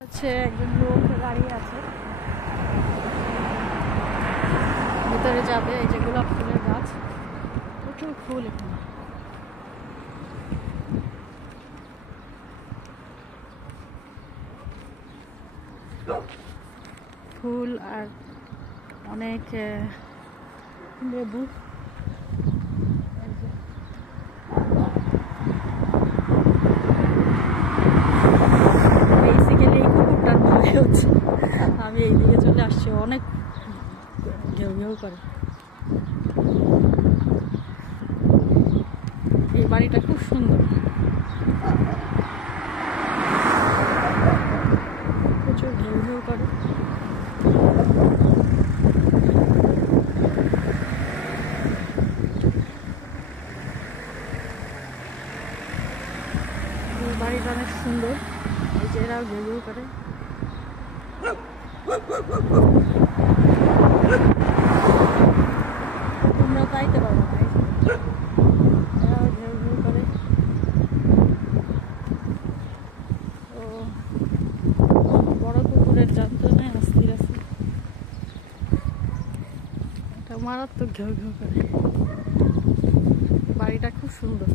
হচ্ছে একজন লোক দাঁড়িয়ে আছে, ভিতরে যাবে। এই যে গোলাপ ফুলের গাছ, প্রচুর ফুল এখানে। ফুল আর অনেক লেবু। বেসিক্যালি এই কুকুরটার ভয় হচ্ছে, আমি এইদিকে চলে আসছি, অনেক ঘেউ ঘেউ করে। এই বাড়িটা খুব সুন্দর, প্রচুর ঘেউ ঘেউ করে। বাড়িটা অনেক সুন্দর, এই যে এরাও ঘেউ ঘেউ করে। তোমরা তাইতে পারো না, এরাও ঘেউ ঘেউ করে। ও বড় কুকুরের যন্ত্রণায় অস্থির আছে, এটা মারাত্মক ঘেউ ঘেউ করে। বাড়িটা খুব সুন্দর।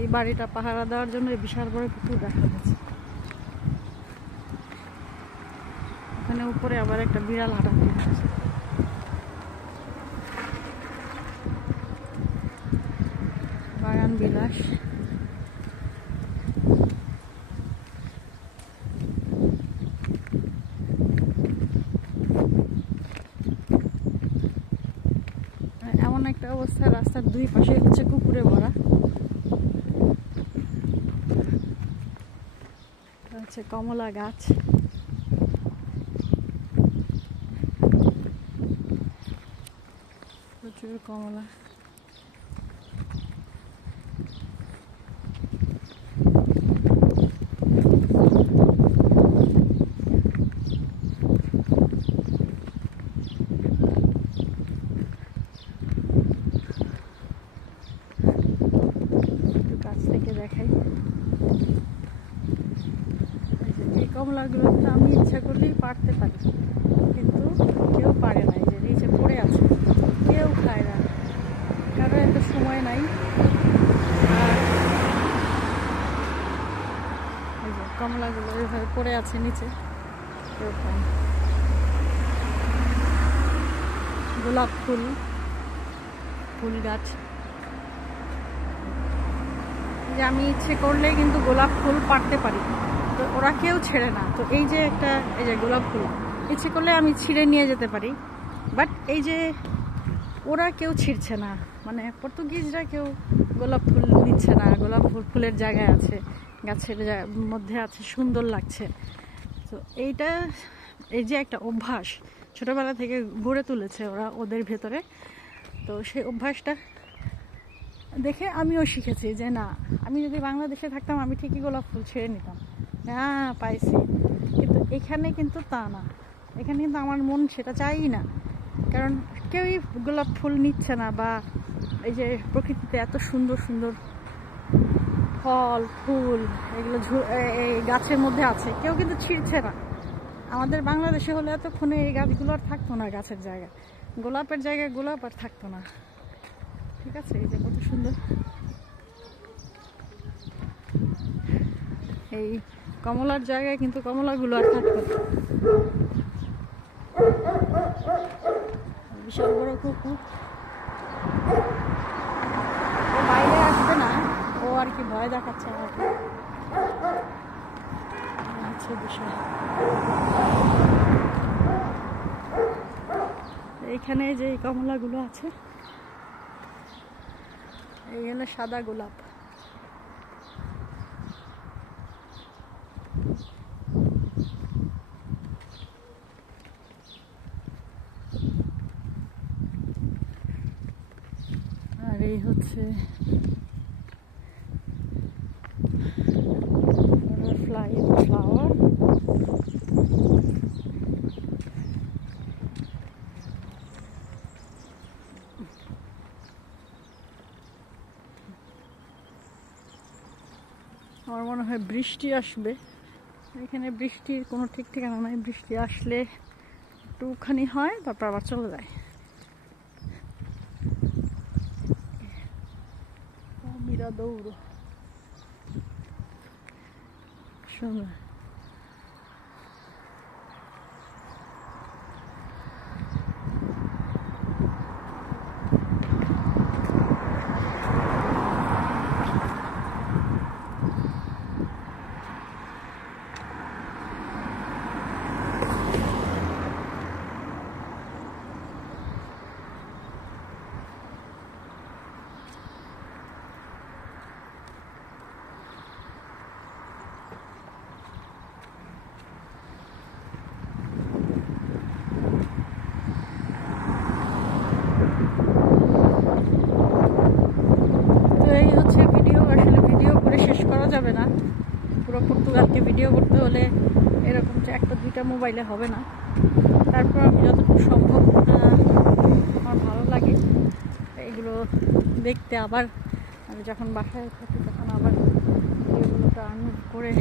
এই বাড়িটা পাহারা দেওয়ার জন্য বিশাল বড় কুকুর রাখা হয়েছে। ওখানে উপরে আবার একটা বিড়াল হাঁটাহাঁটি করছে। বাগান বিলাস। এমন একটা অবস্থা, রাস্তার দুই পাশে হচ্ছে কুকুরে ভরা। হচ্ছে কমলা গাছ, প্রচুর কমলা। একটু কাছ থেকে দেখাই। এই কমলাগুলো আমি ইচ্ছা করলেই পারতে পারি, কিন্তু কেউ পারে না। এই যে নিচে পড়ে আছে, কেউ খায় না, কারণ এত সময় নাই। আর এই যে কমলাগুলো এভাবে পড়ে আছে নিচে, কেউ খায় না। গোলাপ ফুল, ফুল গাছ। যে আমি ইচ্ছে করলে কিন্তু গোলাপ ফুল পারতে পারি, তো ওরা কেউ ছেড়ে না। তো এই যে একটা, এই যে গোলাপ ফুল ইচ্ছে করলে আমি ছিঁড়ে নিয়ে যেতে পারি, বাট এই যে ওরা কেউ ছিঁড়ছে না, মানে পর্তুগিজরা কেউ গোলাপ ফুল নিচ্ছে না। গোলাপ ফুলের জায়গায় আছে, গাছের মধ্যে আছে, সুন্দর লাগছে। তো এইটা, এই যে একটা অভ্যাস ছোটবেলা থেকে গড়ে তুলেছে ওরা ওদের ভেতরে। তো সেই অভ্যাসটা দেখে আমিও শিখেছি যে না, আমি যদি বাংলাদেশে থাকতাম আমি ঠিকই গোলাপ ফুল ছেড়ে নিতাম, হ্যাঁ পাইছি। কিন্তু এখানে কিন্তু তা না, এখানে কিন্তু আমার মন সেটা চাই না, কারণ কেউই গোলাপ ফুল নিচ্ছে না। বা এই যে প্রকৃতিতে এত সুন্দর সুন্দর ফল ফুল এগুলো এই গাছের মধ্যে আছে, কেউ কিন্তু ছিঁড়ছে না। আমাদের বাংলাদেশে হলে এতক্ষণে এই গাছগুলো আর থাকতো না, গাছের জায়গায় গোলাপের জায়গায় গোলাপ আর থাকতো না। ঠিক আছে, এই যে কত সুন্দর। এই কমলার জায়গায় কিন্তু কমলাগুলো আর থাকতো না। বিশাল বড় কুকুর, ও বাইরে আসবে না, ও আর কি ভয় দেখাচ্ছে আমাকে। আচ্ছা, বিষয় এইখানে যে কমলাগুলো আছে, এই হলো সাদা গোলাপ। আর এই হচ্ছে ফ্লাওয়ার। আমার মনে হয় বৃষ্টি আসবে, এখানে বৃষ্টির কোনো ঠিক ঠিকানা নাই, বৃষ্টি আসলে একটুখানি হয় তারপর আবার চলে যায়। মীরা দৌড় সুন্দর। যাবে না, পুরো পর্তুগালকে ভিডিও করতে হলে এরকম যে একটা দুইটা মোবাইলে হবে না। তারপর আমি যতটুকু সম্ভব আমার ভালো লাগে এগুলো দেখতে। আবার আমি যখন বাসায় থাকি তখন আবার ভিডিওগুলোটা আমি করে